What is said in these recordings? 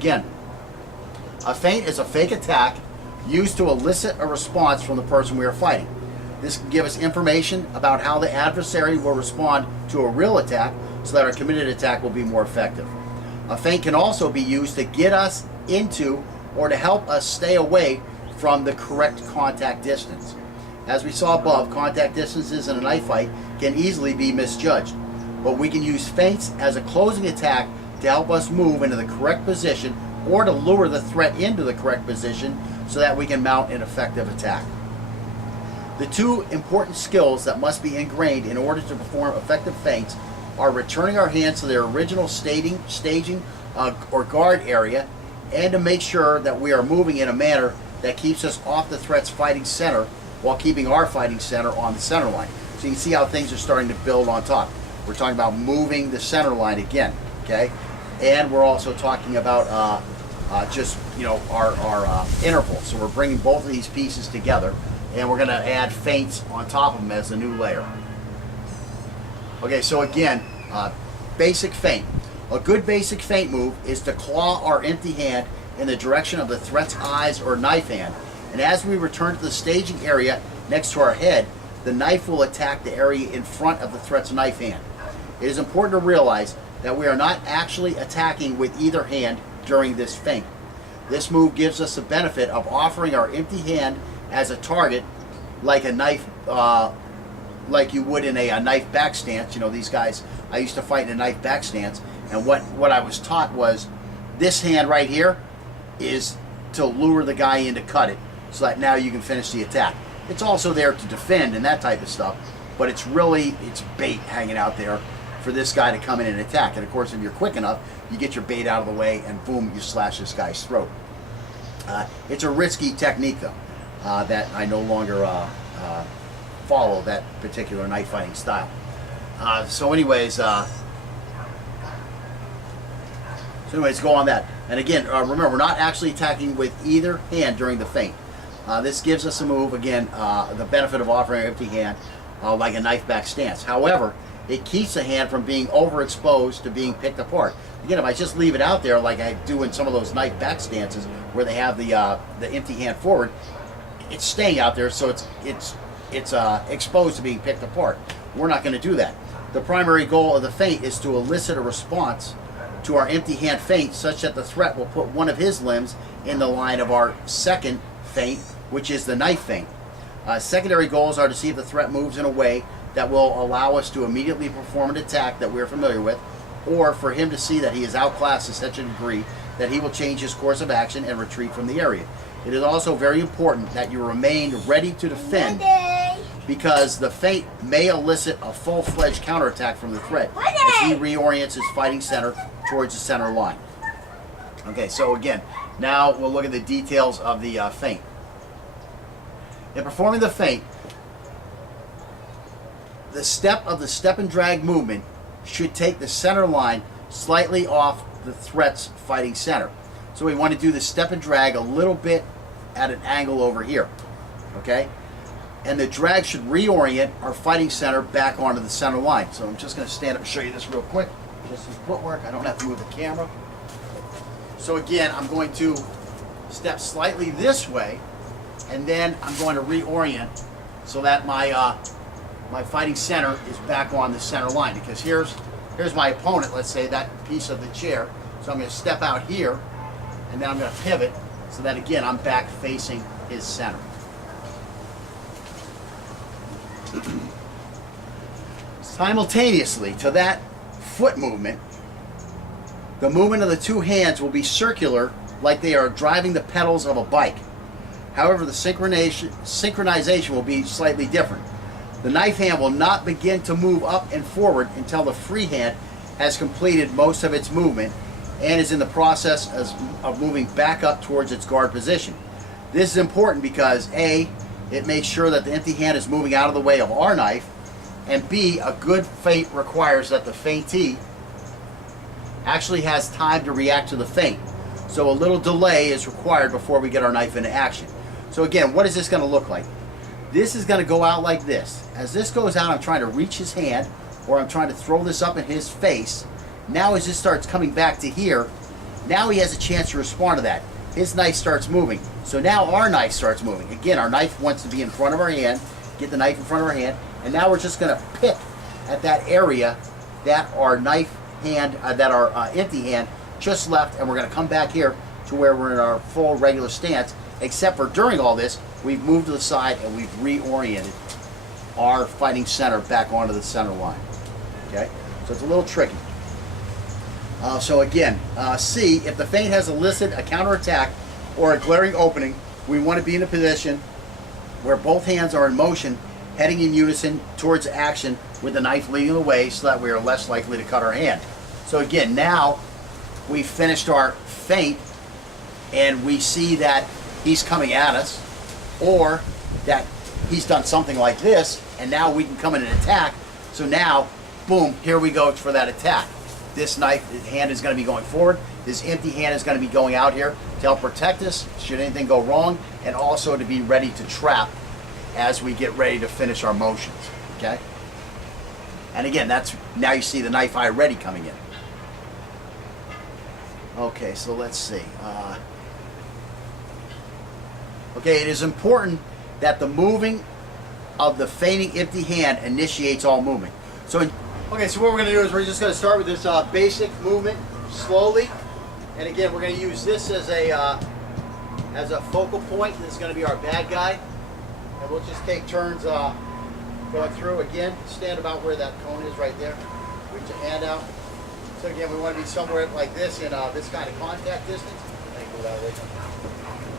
Again, a feint is a fake attack used to elicit a response from the person we are fighting. This can give us information about how the adversary will respond to a real attack so that our committed attack will be more effective. A feint can also be used to get us into or to help us stay away from the correct contact distance. As we saw above, contact distances in a knife fight can easily be misjudged, but we can use feints as a closing attack to help us move into the correct position or to lure the threat into the correct position so that we can mount an effective attack. The two important skills that must be ingrained in order to perform effective feints are returning our hands to their original staging or guard area, and to make sure that we are moving in a manner that keeps us off the threat's fighting center while keeping our fighting center on the center line. So you can see how things are starting to build on top. We're talking about moving the center line again, okay? And we're also talking about just, you know, our intervals. So we're bringing both of these pieces together, and we're going to add feints on top of them as a new layer. Okay, so again, basic feint. A good basic feint move is to claw our empty hand in the direction of the threat's eyes or knife hand, and as we return to the staging area next to our head, the knife will attack the area in front of the threat's knife hand. It is important to realize that we are not actually attacking with either hand during this feint. This move gives us the benefit of offering our empty hand as a target, like a knife, like you would in a knife back stance. You know, these guys, I used to fight in a knife back stance, and what I was taught was this hand right here is to lure the guy in to cut it, so that now you can finish the attack. It's also there to defend and that type of stuff, but it's bait hanging out there for this guy to come in and attack. And of course, if you're quick enough, you get your bait out of the way and boom, you slash this guy's throat. It's a risky technique though, that I no longer follow that particular knife fighting style. So anyways, go on that. And again, remember, we're not actually attacking with either hand during the feint. This gives us a move, again, the benefit of offering an empty hand, like a knife back stance. However, it keeps the hand from being overexposed to being picked apart. Again, if I just leave it out there like I do in some of those knife back stances where they have the empty hand forward, it's staying out there, so it's exposed to being picked apart. We're not going to do that. The primary goal of the feint is to elicit a response to our empty hand feint such that the threat will put one of his limbs in the line of our second feint, which is the knife feint. Secondary goals are to see if the threat moves in a way that will allow us to immediately perform an attack that we're familiar with, or for him to see that he is outclassed to such a degree that he will change his course of action and retreat from the area. It is also very important that you remain ready to defend, because the feint may elicit a full-fledged counterattack from the threat as he reorients his fighting center towards the center line. Okay, so again, now we'll look at the details of the feint. In performing the feint, the step of the step and drag movement should take the center line slightly off the threat's fighting center. So we want to do the step and drag a little bit at an angle over here, okay? And the drag should reorient our fighting center back onto the center line. So I'm just going to stand up and show you this real quick. Just some footwork. I don't have to move the camera. So again, I'm going to step slightly this way, and then I'm going to reorient so that my my fighting center is back on the center line. Because here's my opponent, let's say that piece of the chair. So I'm going to step out here, and then I'm going to pivot so that again I'm back facing his center. Simultaneously to that foot movement, the movement of the two hands will be circular, like they are driving the pedals of a bike. However, the synchronization will be slightly different. The knife hand will not begin to move up and forward until the free hand has completed most of its movement and is in the process of moving back up towards its guard position. This is important because A, it makes sure that the empty hand is moving out of the way of our knife, and B, a good feint requires that the feintee actually has time to react to the feint. So a little delay is required before we get our knife into action. So again, what is this going to look like? This is going to go out like this. As this goes out, I'm trying to reach his hand, or I'm trying to throw this up in his face. Now as this starts coming back to here, Now he has a chance to respond to that. His knife starts moving. So now our knife starts moving. Again, our knife wants to be in front of our hand. Get the knife in front of our hand. And now we're just going to pick at that area that our knife hand, that our empty hand just left. And we're going to come back here to where we're in our full regular stance. Except for during all this, we've moved to the side and we've reoriented our fighting center back onto the center line. Okay? So it's a little tricky. So again, C, if the feint has elicited a counterattack or a glaring opening, we want to be in a position where both hands are in motion, heading in unison towards action with the knife leading the way so that we are less likely to cut our hand. So again, now we've finished our feint and we see that he's coming at us or that he's done something like this and now we can come in and attack. So now, boom, here we go for that attack. This knife hand is going to be going forward. This empty hand is going to be going out here to help protect us should anything go wrong, and also to be ready to trap as we get ready to finish our motions. Okay? And again, that's now you see the knife eye ready coming in. Okay, so let's see. Okay, it is important that the moving of the feinting empty hand initiates all movement. Okay, so what we're going to do is we're just going to start with this basic movement slowly. And again, we're going to use this as a focal point. This is going to be our bad guy. And we'll just take turns going through. Again, stand about where that cone is right there. Reach your hand out. So again, we want to be somewhere like this in this kind of contact distance.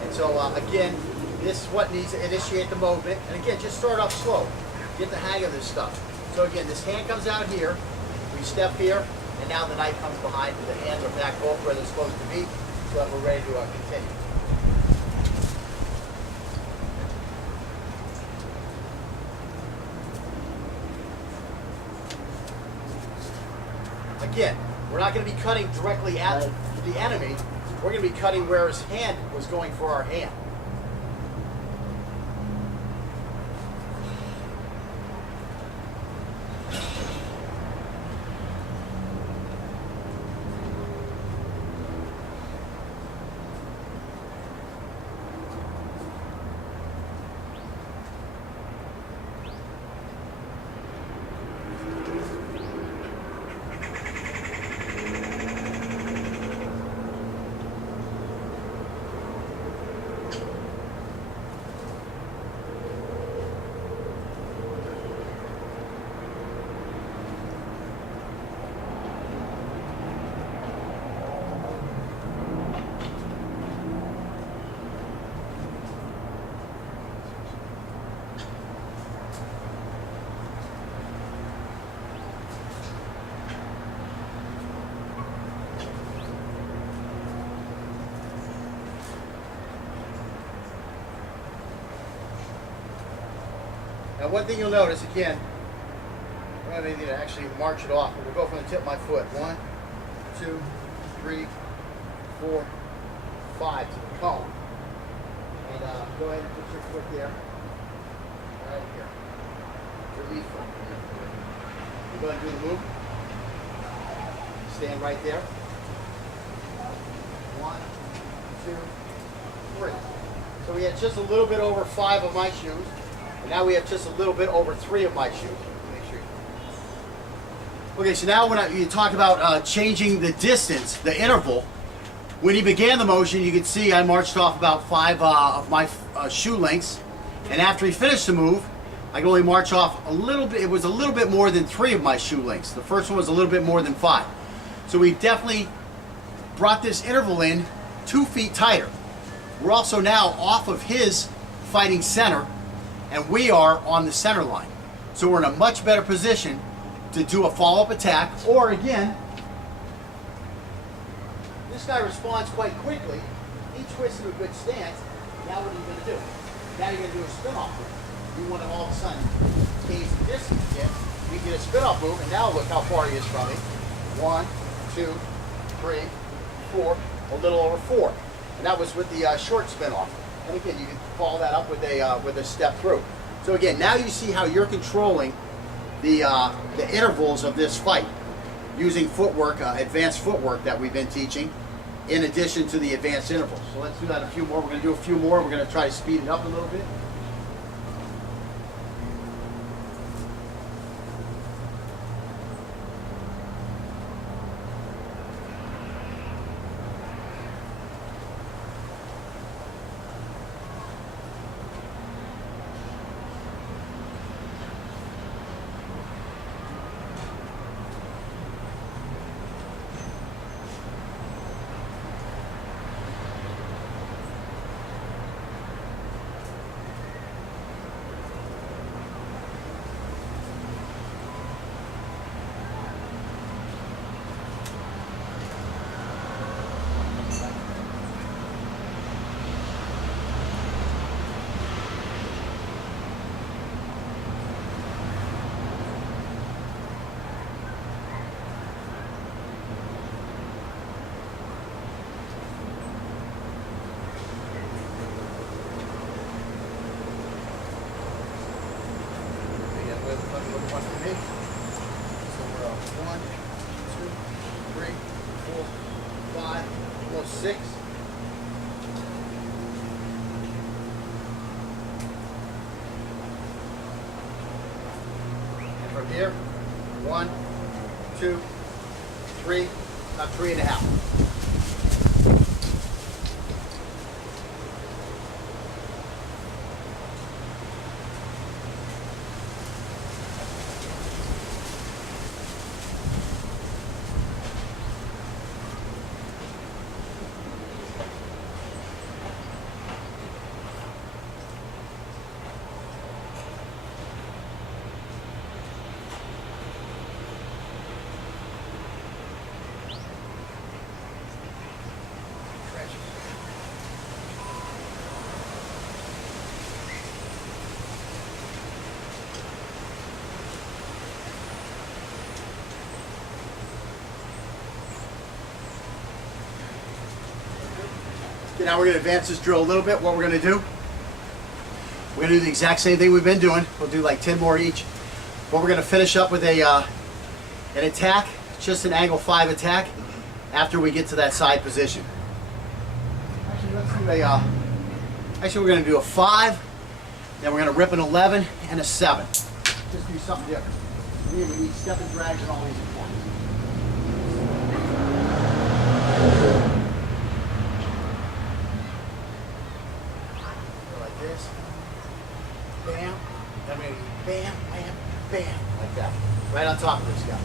And so again, this is what needs to initiate the movement. And again, just start off slow. Get the hang of this stuff. So again, this hand comes out here, we step here, and now the knife comes behind, and the hands are back both where they're supposed to be, so that we're ready to continue. Again, we're not going to be cutting directly at the enemy, we're going to be cutting where his hand was going for our hand. Now one thing you'll notice, again, I don't have anything to actually march it off, but we'll go from the tip of my foot. 1, 2, 3, 4, 5 to the cone. And go ahead and put your foot there, right here. Your lead foot. You go ahead and do the move. Stand right there. 1, 2, 3. So we had just a little bit over 5 of my shoes. And now we have just a little bit over 3 of my shoes. Make sure. Okay, so now when you talk about changing the distance, the interval, when he began the motion, you can see I marched off about 5 of my shoe lengths. And after he finished the move, I could only march off a little bit. It was a little bit more than 3 of my shoe lengths. The first one was a little bit more than 5. So we definitely brought this interval in 2 feet tighter. We're also now off of his fighting center, and we are on the center line. So we're in a much better position to do a follow-up attack, or again, this guy responds quite quickly. He twists to a good stance. Now what are you going to do? Now you're going to do a spin-off move. You want to all of a sudden change the distance again. We get a spin-off move, and now look how far he is from me. 1, 2, 3, 4, a little over 4. And that was with the short spin-off. And again, you can follow that up with a step through. So again, now you see how you're controlling the intervals of this fight using footwork, advanced footwork that we've been teaching. in addition to the advanced intervals. So let's do that a few more. We're going to do a few more. We're going to try to speed it up a little bit. So we're 1, 2, 3, 4, 5, almost 6. And from here, 1, 2, 3, about 3.5. Okay, now we're going to advance this drill a little bit. What we're going to do, we're going to do the exact same thing we've been doing. We'll do like 10 more each. But we're going to finish up with an attack, just an angle 5 attack, after we get to that side position. Actually, let's do actually, we're going to do a 5, then we're going to rip an 11 and a 7. Just do something different. We need step and drags and all these points. This, bam, then we're going to bam, bam, bam, like that, right on top of this guy.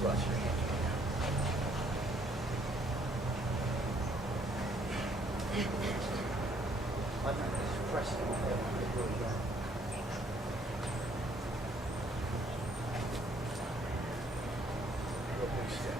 Thrust your hand down. I'm just pressing it really down. Real big step.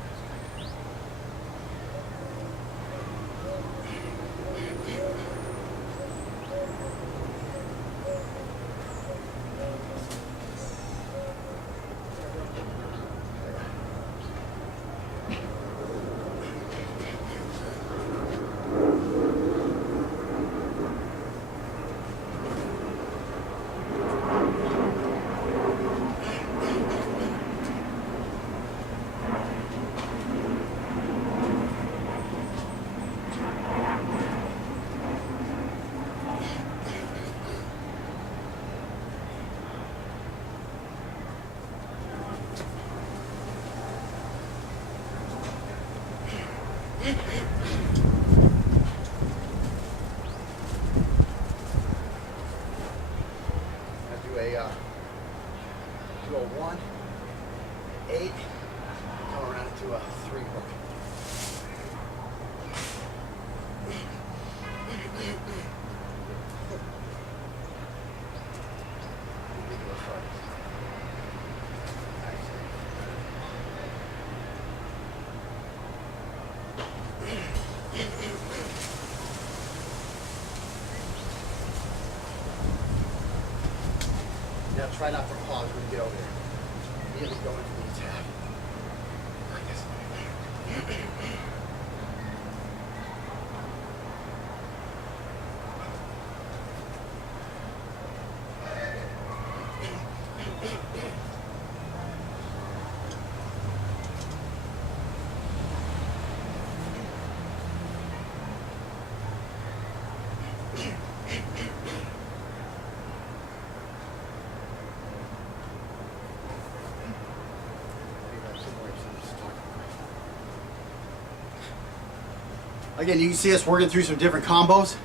Now try not to pause when you get over there. Immediately go into the attack. Like this. Again, you can see us working through some different combos.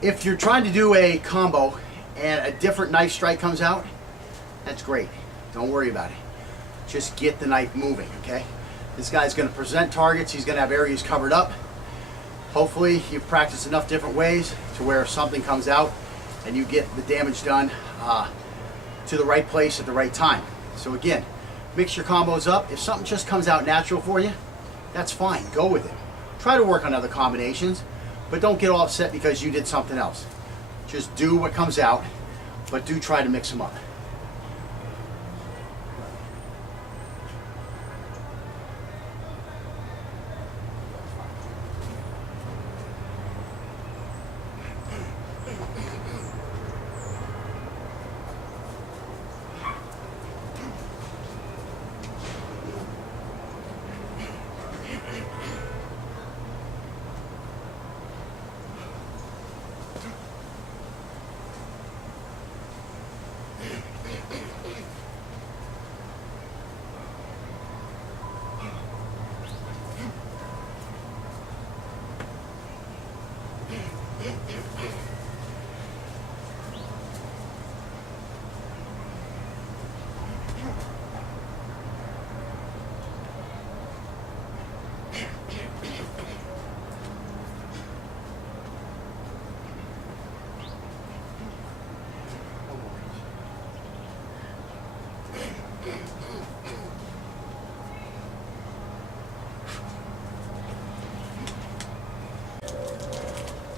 If you're trying to do a combo and a different knife strike comes out, that's great. Don't worry about it. Just get the knife moving, okay? This guy's going to present targets. He's going to have areas covered up. Hopefully, you've practiced enough different ways to where if something comes out and you get the damage done to the right place at the right time. So again, mix your combos up. If something just comes out natural for you, that's fine. Go with it. Try to work on other combinations, but don't get all upset because you did something else. Just do what comes out, but do try to mix them up.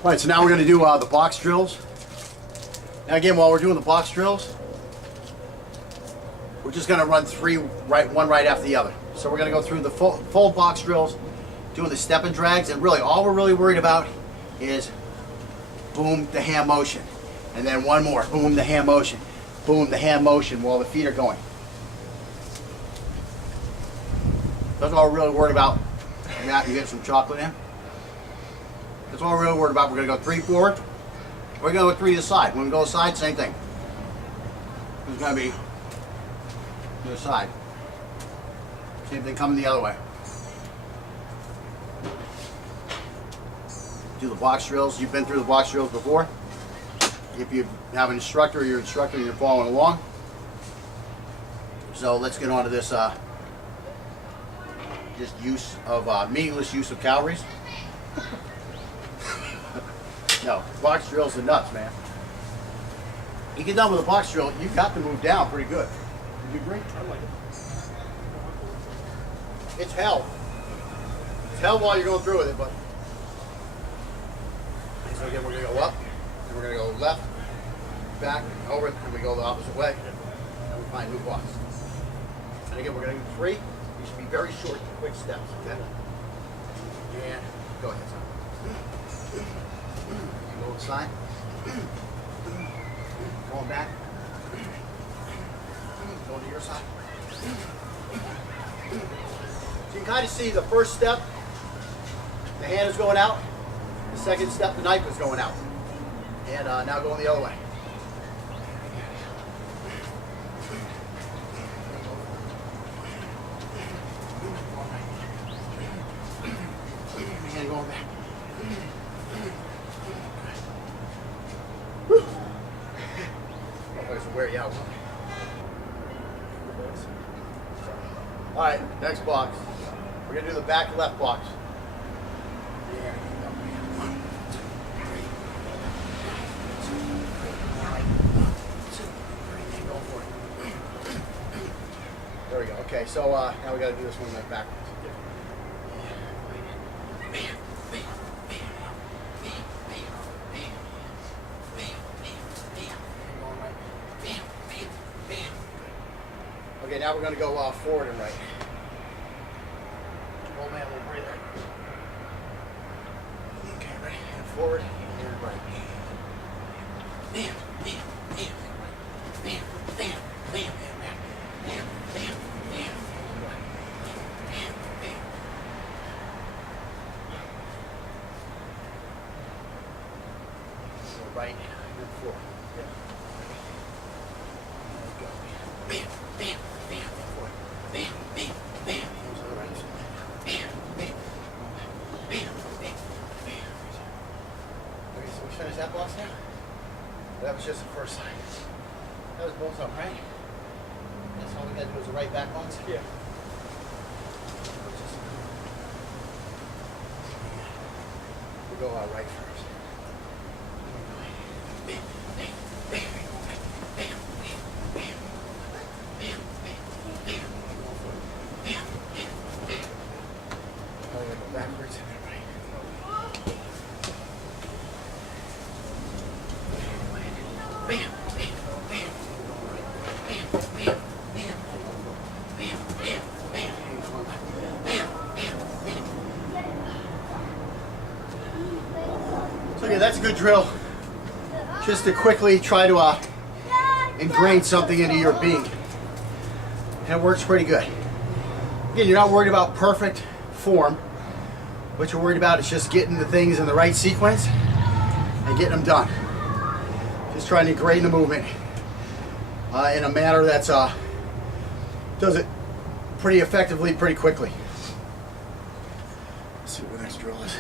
All right, so now we're going to do the box drills. Now again, while we're doing the box drills, we're just going to run one right after the other. So we're going to go through the full box drills, doing the step and drags, and really all we're really worried about is boom, the hand motion. And then one more, boom, the hand motion. Boom, the hand motion while the feet are going. That's all we're really worried about. Matt, you get some chocolate in? That's all we're really worried about. We're going to go 3 forward. We're going to go 3 to the side. When we go to the side, same thing. It's going to be to the side. Same thing coming the other way. Do the box drills. You've been through the box drills before. If you have an instructor or you're an instructor and you're following along. So let's get on to this just use of meaningless use of calories. No, box drills are nuts, man. You get done with a box drill, you've got to move down pretty good. Would you agree? I like it. It's hell. It's hell while you're going through with it, but. So again, we're going to go up, and we're going to go left, back, over, and we go the opposite way, and we find new blocks. And again, we're going to do 3. These should be very short, quick steps, okay? And go ahead, son. Go inside. Going back. Going to your side. So you can kind of see the first step, the hand is going out. The second step, the knife is going out. And now going the other way. And going back. Wear you out. All right, next box. We're gonna do the back left box. There we go. Okay, so now we got to do this one backwards. Bam. now we're going to go forward and right. Hold man, a little breather. Okay, ready? And forward and right. Bam, bam, bam, bam, bam, bam, bam, bam, bam, bam, bam, bam. So right and forward. Yeah. Go. Bam, bam, bam, forward. Bam, bam, bam. Hands on the right. Bam, bam, bam, bam, bam. Okay, so we finish that box now. That was just the first side. That was both of them, right? That's all we got to do is the right back ones? Yeah. We'll go right first. Bam, bam, bam, bam, bam, bam, bam, bam, bam, bam, bam. Now we're going to go backwards and then right. Bam, bam, bam, bam, bam, bam, bam, bam, bam, bam, bam, bam. So yeah, that's a good drill. Just to quickly try to ingrain something into your being. And it works pretty good. Again, you're not worried about perfect form. What you're worried about is just getting the things in the right sequence and getting them done. Just trying to ingrain the movement in a manner that's does it pretty effectively, pretty quickly. Let's see what the next drill is.